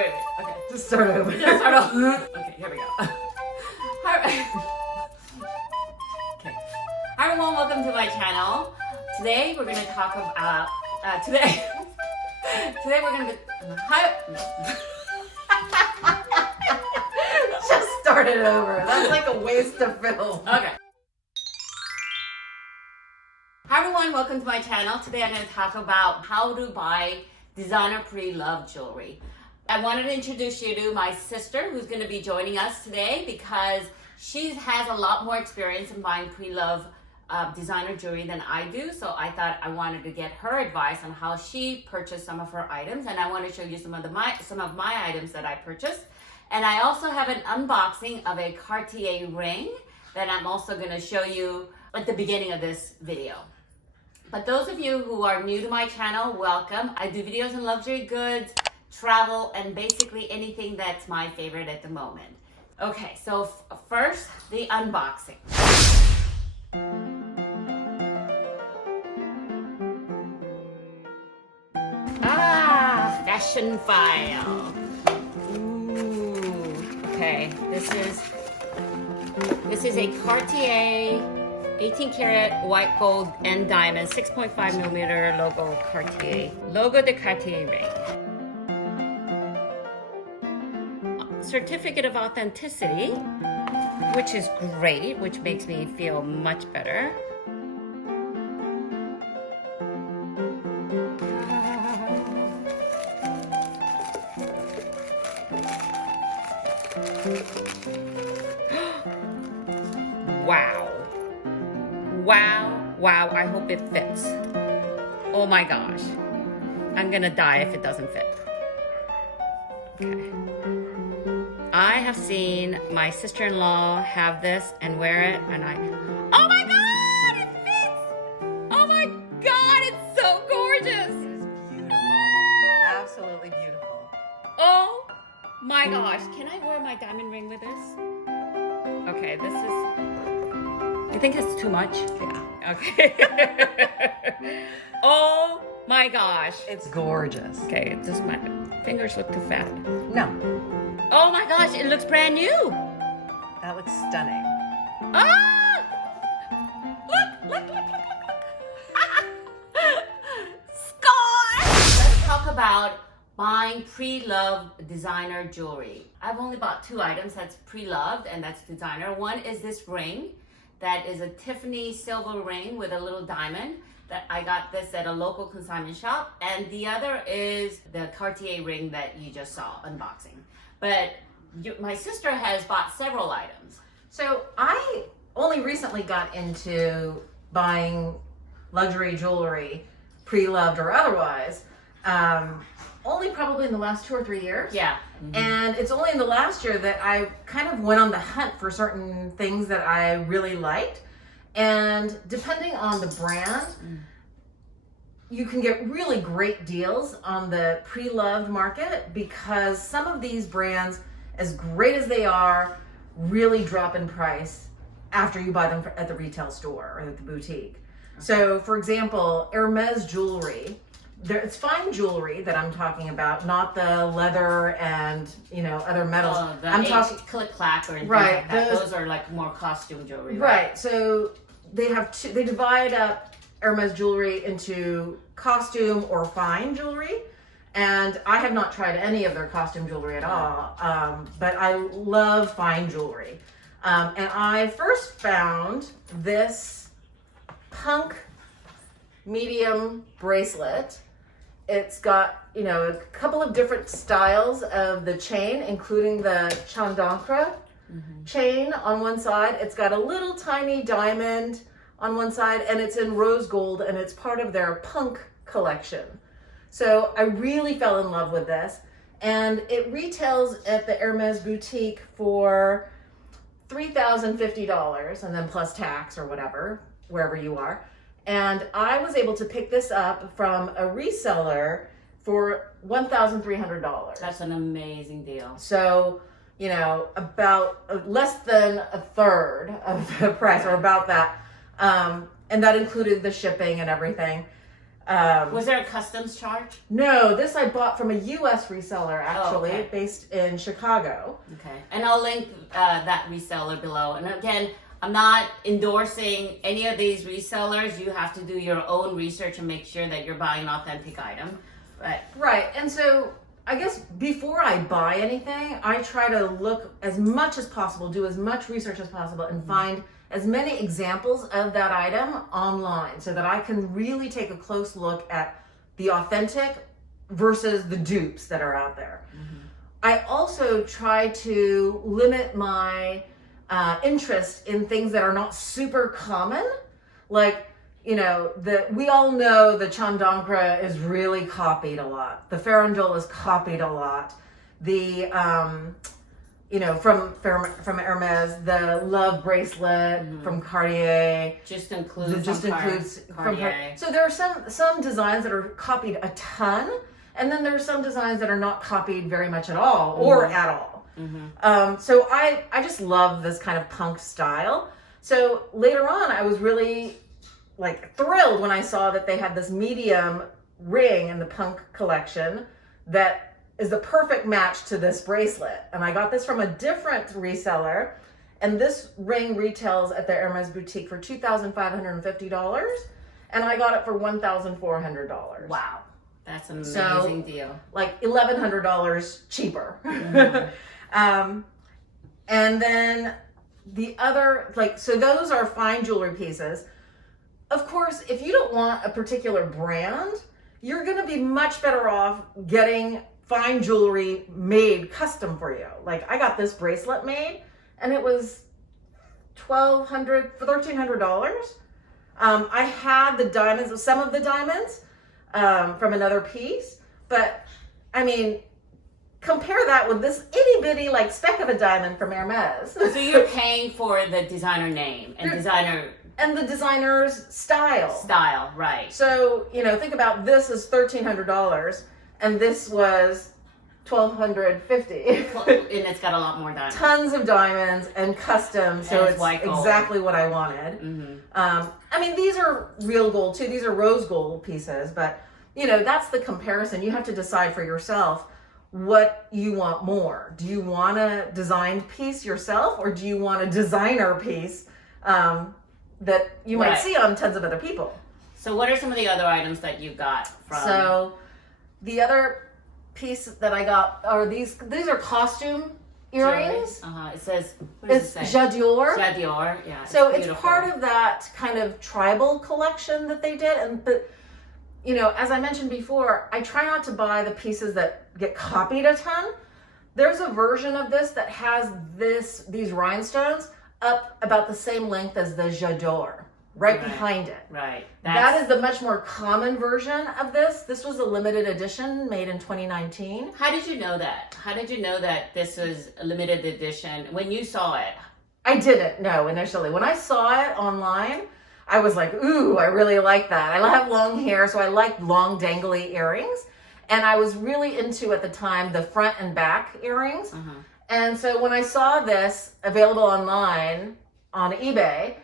wait. Okay. Just start over. Just start over. Okay, here we go. Hi, okay. Hi everyone, welcome to my channel. Today we're gonna talk about today we're gonna be Just start it over. That's like a waste of film. Okay. Hi everyone, welcome to my channel. Today I'm going to talk about how to buy designer pre-loved jewelry. I wanted to introduce you to my sister who's going to be joining us today because she has a lot more experience in buying pre-loved designer jewelry than I do. So I thought I wanted to get her advice on how she purchased some of her items, and I want to show you some of my items that I purchased. And I also have an unboxing of a Cartier ring that I'm also going to show you at the beginning of this video. But those of you who are new to my channel, welcome. I do videos on luxury goods, travel, and basically anything that's my favorite at the moment. Okay, so first, the unboxing. Ah, fashion file. Ooh, okay, this is a Cartier 18 karat white gold and diamond 6.5 millimeter logo Cartier. Logo de Cartier ring. Certificate of authenticity, which is great, which makes me feel much better. Wow. Wow, I hope it fits. Oh my gosh. I'm gonna die if it doesn't fit. Okay. I have seen my sister-in-law have this and wear it, and oh my God, it fits! Oh my God, it's so gorgeous! It is beautiful. Absolutely beautiful. Oh my gosh, can I wear my diamond ring with this? Okay, this is, you think it's too much? Yeah. Okay. Oh my gosh. It's gorgeous. Okay, does my fingers look too fat? No. Oh my gosh, it looks brand new. That looks stunning. Ah! Look. Score! Let's talk about buying pre-loved designer jewelry. I've only bought two items that's pre-loved and that's designer. One is this ring that is a Tiffany silver ring with a little diamond. That I got this at a local consignment shop, and the other is the Cartier ring that you just saw unboxing. But my sister has bought several items. So I only recently got into buying luxury jewelry, pre-loved or otherwise, only probably in the last 2 or 3 years. Yeah. And it's only in the last year that I kind of went on the hunt for certain things that I really liked. And depending on the brand, you can get really great deals on the pre-loved market because some of these brands, as great as they are, really drop in price after you buy them at the retail store or at the boutique. Okay. So for example, Hermes jewelry, it's fine jewelry that I'm talking about, not the leather and other metals. Oh, I'm talking click clack or anything right, like that. Those are like more costume jewelry. Right. So they divide up Hermes jewelry into costume or fine jewelry, and I have not tried any of their costume jewelry at all. But I love fine jewelry, and I first found this punk medium bracelet. It's got, a couple of different styles of the chain, including the chandancre chain on one side. It's got a little tiny diamond on one side, and it's in rose gold, and it's part of their punk collection. So I really fell in love with this, and it retails at the Hermes boutique for $3,050, and then plus tax or whatever, wherever you are. And I was able to pick this up from a reseller for $1,300. That's an amazing deal. So, about less than a third of the price, or about that. And that included the shipping and everything. Was there a customs charge? No, this I bought from a U.S. reseller, actually, okay. based in Chicago. Okay. And I'll link that reseller below. And again, I'm not endorsing any of these resellers. You have to do your own research and make sure that you're buying an authentic item. But Right. And so I guess before I buy anything, I try to look as much as possible, do as much research as possible, and find as many examples of that item online so that I can really take a close look at the authentic versus the dupes that are out there. I also try to limit my interest in things that are not super common. Like, you know, we all know the Chandankra is really copied a lot. The Farandole is copied a lot. The, you know, from Hermes, the Love bracelet from Cartier. just includes Cartier. So there are some designs that are copied a ton, and then there are some designs that are not copied very much at all, or at all. So I just love this kind of punk style. So later on, I was really like thrilled when I saw that they had this medium ring in the punk collection that is the perfect match to this bracelet. And I got this from a different reseller, and this ring retails at the Hermes boutique for $2,550, and I got it for $1,400. Wow. That's an amazing deal. Like $1,100 cheaper. And then the other, like, so those are fine jewelry pieces. Of course, if you don't want a particular brand, you're going to be much better off getting fine jewelry made custom for you. Like, I got this bracelet made, and it was $1,300. I had the diamonds, some of the diamonds from another piece, but I mean, compare that with this itty bitty like speck of a diamond from Hermes. So you're paying for the designer name and the designer's style. Style, right. So, you know, think about this is $1,300 and this was $1,250. And it's got a lot more diamonds. Tons of diamonds and custom, so it's white gold. exactly what I wanted. I mean, these are real gold too. These are rose gold pieces, but you know, that's the comparison. You have to decide for yourself what you want more. Do you want a designed piece yourself, or do you want a designer piece that you might see on tons of other people? So what are some of the other items that you got from? So the other piece that I got are these are costume earrings. It says, what it's Jadior. Jadior, yeah. So it's part of that kind of tribal collection that they did, but you know, as I mentioned before, I try not to buy the pieces that get copied a ton. There's a version of this that has these rhinestones up about the same length as the Jador, right behind it. Right. That is the much more common version of this. This was a limited edition made in 2019. How did you know that? How did you know that this was a limited edition when you saw it? I didn't know initially. When I saw it online, I was like, ooh, I really like that. I have long hair, so I like long dangly earrings. And I was really into, at the time, the front and back earrings. And so when I saw this available online on eBay,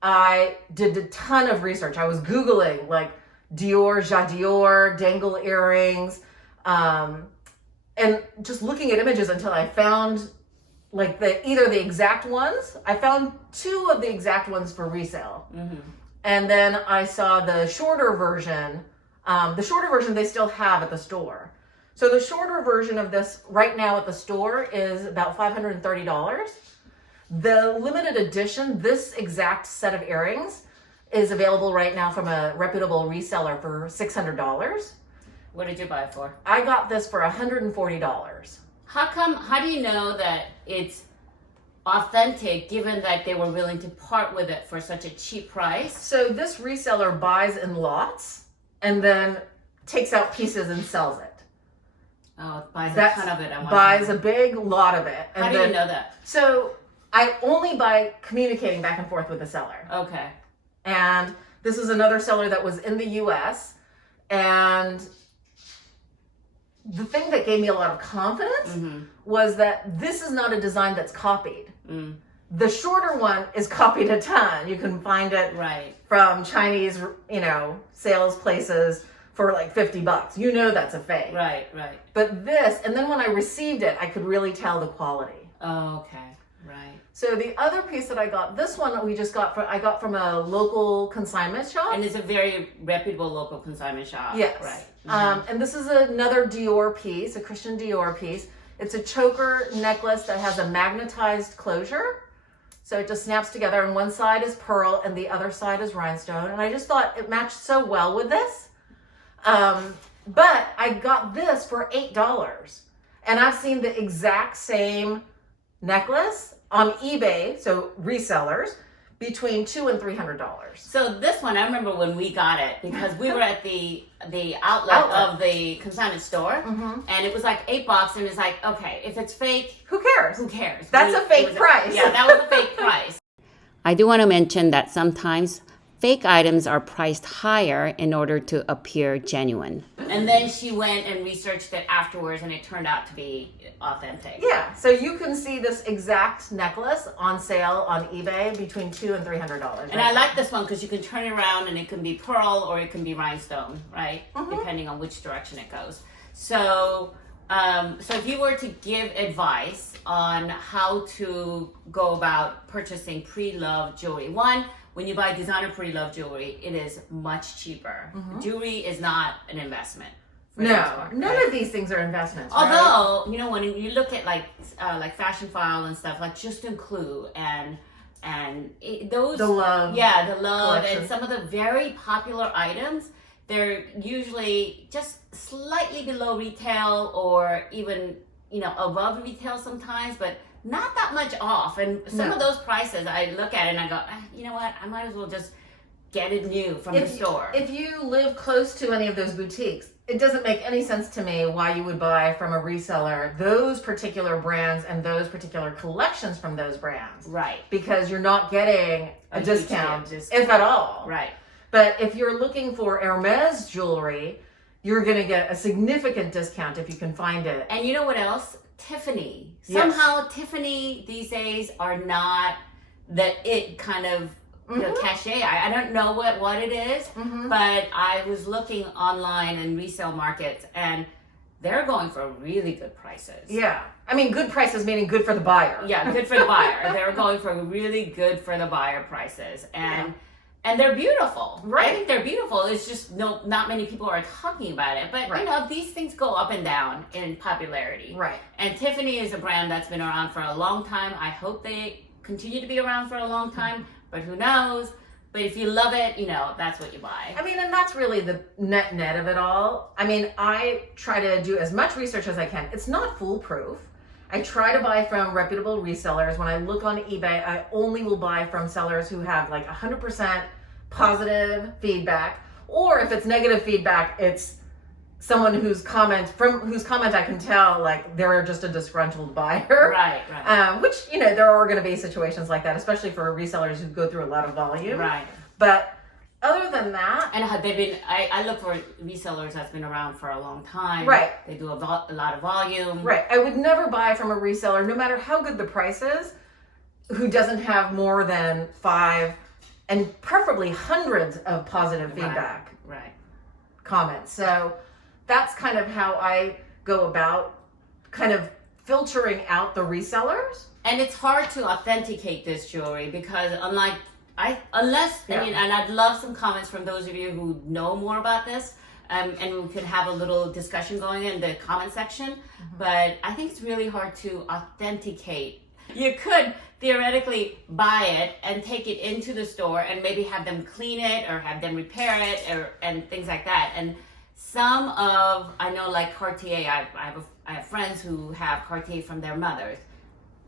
I did a ton of research. I was Googling like Dior, Jadior, dangle earrings, and just looking at images until I found like either the exact ones. I found two of the exact ones for resale. And then I saw the shorter version. The shorter version they still have at the store. So the shorter version of this right now at the store is about $530. The limited edition, this exact set of earrings, is available right now from a reputable reseller for $600. What did you buy it for? I got this for $140. How do you know that it's authentic given that they were willing to part with it for such a cheap price? So this reseller buys in lots and then takes out pieces and sells it. Oh, it buys a ton of it. Buys a big lot of it. How do you know that? So I only by communicating back and forth with the seller. Okay. And this is another seller that was in the US, and the thing that gave me a lot of confidence was that this is not a design that's copied. The shorter one is copied a ton. You can find it Right. from Chinese, sales places for like $50. You know that's a fake. Right, right. But this, and then when I received it, I could really tell the quality. Oh, okay. Right. So the other piece that I got, this one I got from a local consignment shop. And it's a very reputable local consignment shop. Yes. Right. And this is another Dior piece, a Christian Dior piece. It's a choker necklace that has a magnetized closure. So it just snaps together, and one side is pearl and the other side is rhinestone. And I just thought it matched so well with this. But I got this for $8. And I've seen the exact same necklace on eBay, so resellers, between $200 and $300. So this one, I remember when we got it because we were at the outlet of the consignment store, and it was like $8, and it's like, okay, if it's fake, Who cares? who cares? That's a fake price. Yeah, that was a fake price. I do want to mention that sometimes fake items are priced higher in order to appear genuine. And then she went and researched it afterwards, and it turned out to be authentic. Yeah, so you can see this exact necklace on sale on eBay between $200 and $300. And I like this one because you can turn it around and it can be pearl or it can be rhinestone, right? Depending on which direction it goes. So, so if you were to give advice on how to go about purchasing pre-loved jewelry, one, when you buy designer pre-loved jewelry, it is much cheaper. Jewelry is not an investment. No, none of these things are investments. Although, when you look at like Fashion File and stuff, like Just Clue and those The Love collection. and some of the very popular items, they're usually just slightly below retail or even above retail sometimes, but not that much off. And some of those prices, I look at it and I go, you know what, I might as well just get it new from the store. If you live close to any of those boutiques, it doesn't make any sense to me why you would buy from a reseller those particular brands and those particular collections from those brands. Right. Because you're not getting a discount, discount, if at all. Right. But if you're looking for Hermes jewelry, you're going to get a significant discount if you can find it. And you know what else? Tiffany. Yes. Somehow Tiffany these days are not that it kind of cachet. I don't know what it is, but I was looking online in resale markets and they're going for really good prices. Yeah. I mean, good prices meaning good for the buyer. Yeah, good for the buyer. They're going for really good for the buyer prices. And they're beautiful. Right. I think they're beautiful. It's just not many people are talking about it. But these things go up and down in popularity. Right. And Tiffany is a brand that's been around for a long time. I hope they continue to be around for a long time, but who knows? But if you love it, that's what you buy. I mean, and that's really the net of it all. I mean, I try to do as much research as I can. It's not foolproof. I try to buy from reputable resellers. When I look on eBay, I only will buy from sellers who have like 100% positive feedback. Or if it's negative feedback, it's someone whose comment I can tell like they're just a disgruntled buyer. Right. Which, there are going to be situations like that, especially for resellers who go through a lot of volume. Right. But other than that, and have they been? I look for resellers that's been around for a long time. Right. They do a lot of volume. Right. I would never buy from a reseller, no matter how good the price is, who doesn't have more than 5 and preferably hundreds of positive feedback comments. So that's kind of how I go about kind of filtering out the resellers. And it's hard to authenticate this jewelry because and I'd love some comments from those of you who know more about this, and we could have a little discussion going in the comment section. But I think it's really hard to authenticate. You could theoretically buy it and take it into the store and maybe have them clean it or have them repair it and things like that. And I know like Cartier, I have friends who have Cartier from their mothers.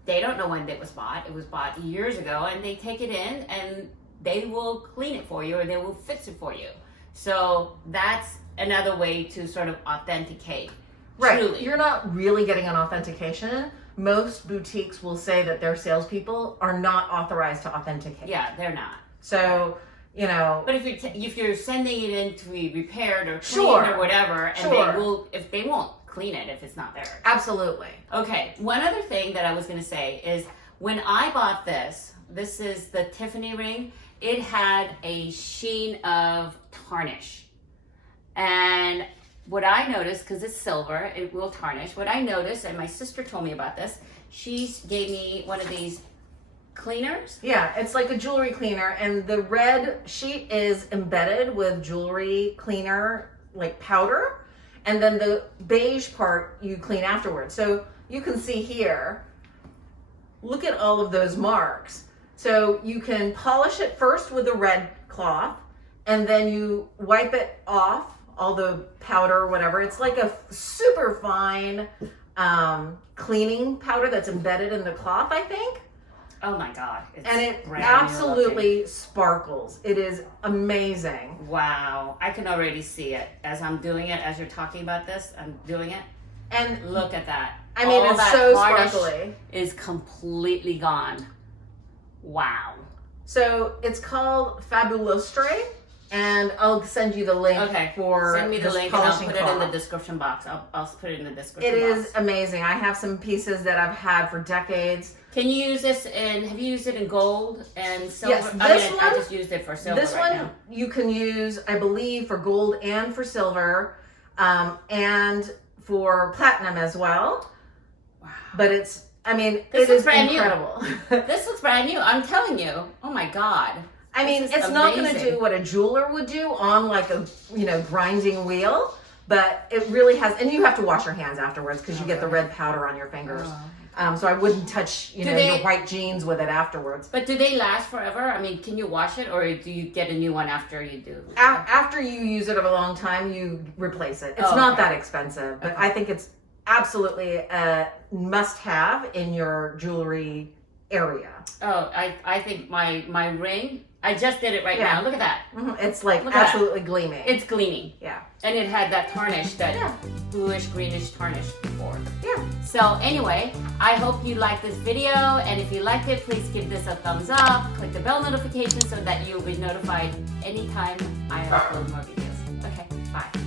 They don't know when it was bought. It was bought years ago, and they take it in and they will clean it for you or they will fix it for you. So that's another way to sort of authenticate. Right. Truly. You're not really getting an authentication. Most boutiques will say that their salespeople are not authorized to authenticate. Yeah, they're not. So, But if you're sending it in to be repaired or cleaned or whatever, and they won't clean it if it's not there. Absolutely. Okay. One other thing that I was going to say is When I bought this is the Tiffany ring. It had a sheen of tarnish. And what I noticed, because it's silver, it will tarnish. What I noticed, and my sister told me about this, she gave me one of these cleaners. Yeah, it's like a jewelry cleaner, and the red sheet is embedded with jewelry cleaner, like powder, and then the beige part you clean afterwards. So you can see here, look at all of those marks. So you can polish it first with a red cloth, and then you wipe it off, all the powder or whatever. It's like a super fine cleaning powder that's embedded in the cloth, I think. Oh my God. It's And it brand new absolutely sparkles. It is amazing. looking. Wow. I can already see it as I'm doing it, as you're talking about this. I'm doing it. And Look at that. I mean, All it's that so tarnish sparkly. is completely gone. Wow. So it's called Fabulustre, and I'll send you the link Okay. for Send me the this link and I'll polishing put it in the cloth. description box. I'll put it in the description It box. is amazing. I have some pieces that I've had for decades. Can you use this have you used it in gold and silver? Yes, I this mean, I one- just used it for silver This right one now. you can use, I believe, for gold and for silver, and for platinum as well. Wow. But it's, I mean, This it is is brand new. incredible. This looks brand new. I'm telling you. Oh my God. I mean, This is it's not going to amazing. do what a jeweler would do on like a, grinding wheel, but it really has, and you have to wash your hands afterwards because you get the red powder on your fingers. So I wouldn't touch, Do they- your white jeans with it afterwards. But do they last forever? I mean, can you wash it or do you get a new one after you do? After you use it a long time, you replace it. It's Oh, not okay. that expensive, but I think it's absolutely a must-have in your jewelry area. Oh, I think my ring, I just did it right Yeah. now. Look at that. It's like Look at that. absolutely gleaming. It's gleaming. Yeah. And it had that tarnish, that Yeah. bluish, greenish tarnish before. Yeah. So anyway, I hope you liked this video, and if you liked it, please give this a thumbs up, click the bell notification so that you'll be notified anytime I upload more videos. Okay, bye.